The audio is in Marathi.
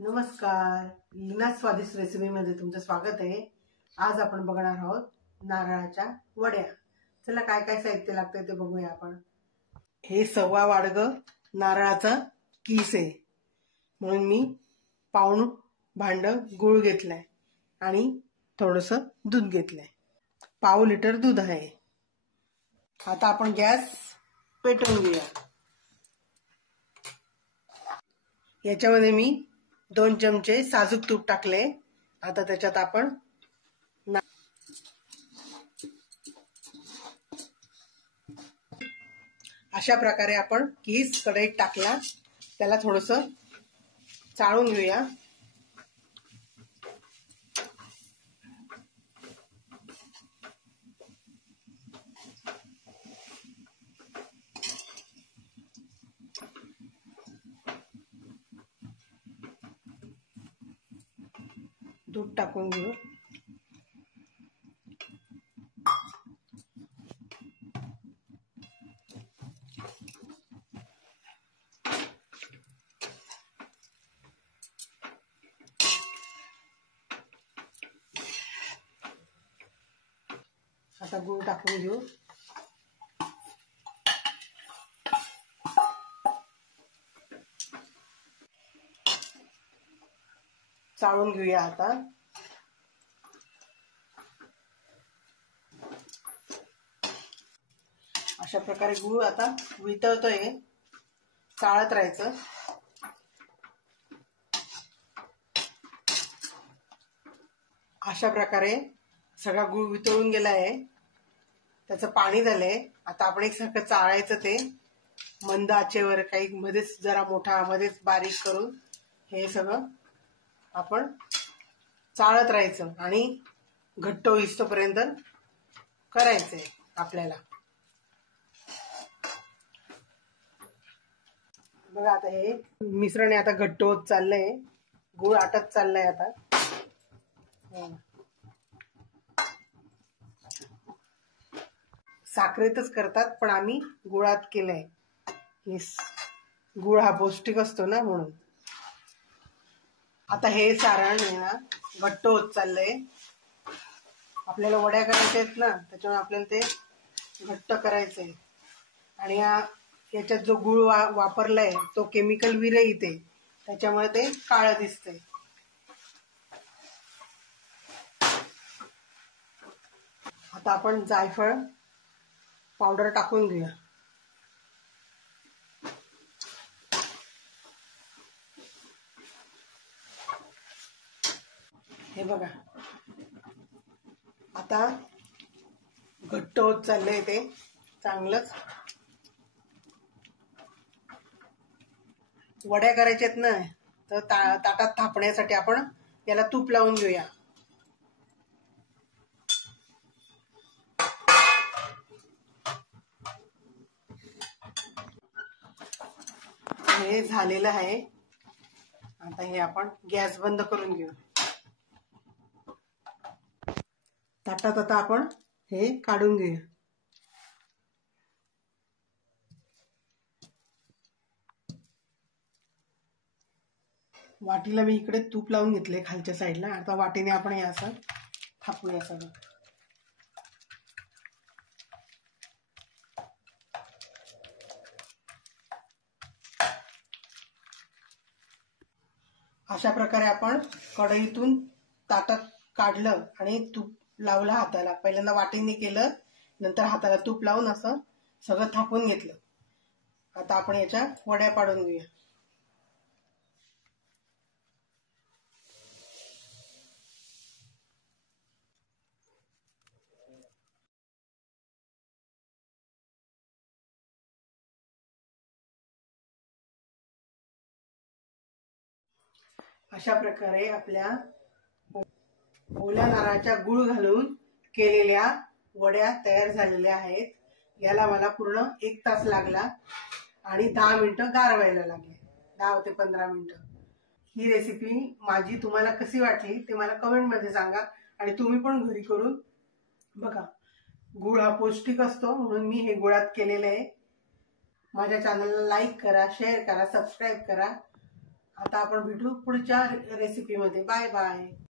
नमस्कार, लीना स्वादिष्ट रेसिपी मध्ये तुमचं स्वागत आहे। आज आपण बघणार आहोत नारळाच्या वड्या। चला काय काय साहित्य लागते ते बघूया आपण। हे 1.25 वाडगं नारळाचा कीस आहे, म्हणून मी पाऊण भांड गूळ घेतलाय आणि थोडंसं दूध घेतलंय। पाव लिटर दूध आहे। आता आपण गॅस पेटवून घेऊया। याच्यामध्ये मी 2 चमचे साजूक तूप टाकले। आता त्याच्यात आपण अशा प्रकारे आपण कीस कढईत टाकला, त्याला थोडंसं चाळून घेऊया। दूध टाकून घेऊ। आता गूळ टाकून घेऊ। चाळून घेऊया आता। अशा प्रकारे गूळ आता वितळतोय, चाळत राहायचं। अशा प्रकारे सगळा गूळ वितळून गेला आहे, त्याचं पाणी झालंय। आता आपण एक सारखं चाळायचं, ते मंद आचेवर, काही मध्येच जरा मोठा मध्येच बारीक करून हे सगळं आपण चाळत राहायचं आणि घट्ट होईस्तोपर्यंत करायचंय आपल्याला। बघा आता हे मिश्रण आता घट्ट होत चाललंय, गूळ आटत चाललंय आता। साखरेतच करतात, पण आम्ही गुळात केलंय। गुळ हा पौष्टिक असतो ना, म्हणून। आता हे सारण आहे ना घट्ट होत चाललंय। आपल्याला वड्या करायच्या आहेत ना, त्याच्यामुळे आपल्याला ते घट्ट करायचंय। आणि याच्यात जो गुळ वापरलाय तो केमिकल विरहित आहे, त्याच्यामुळे ते काळं दिसतंय। आता आपण जायफळ पावडर टाकून घेऊया। हे बघा आता घट्ट होत चाललंय ते चांगलंच। वड्या करायच्यात ना, तर ताटात थापण्यासाठी आपण याला तूप लावून घेऊया। हे झालेलं आहे। आता हे आपण गॅस बंद करून घेऊ। ताटात आता आपण हे काढून घेऊया। वाटीला मी इकडे तूप लावून घेतले खालच्या साईडला। आता वाटीने आपण हे असं थापूया सगळं। अशा प्रकारे आपण कढईतून ताटात काढलं आणि तूप लावलं हाताला। पहिल्यांदा वाटीने केलं, नंतर हाताला तूप लावून असं सगळं थापून घेतलं। आता आपण याच्या वड्या पाडून घेऊया। अशा प्रकारे आपल्या ओल्या नारळाच्या गूळ घालून केलेल्या वड्या तयार झालेल्या आहेत। याला मला पूर्ण 1 तास लागला आणि 10 मिनिटं गारवायला लागले, 10 ते 15 मिनिटं। ही रेसिपी माझी तुम्हाला कशी वाटली ते मला कमेंट मध्ये सांगा आणि तुम्ही पण घरी करून बघा। गूळ हा पौष्टिक असतो, म्हणून मी हे गुळात केलेले आहे। माझ्या चॅनलला लाईक करा, शेअर करा, सबस्क्राईब करा आता आपण भेटू पुढच्या रेसिपीमध्ये. Bye bye.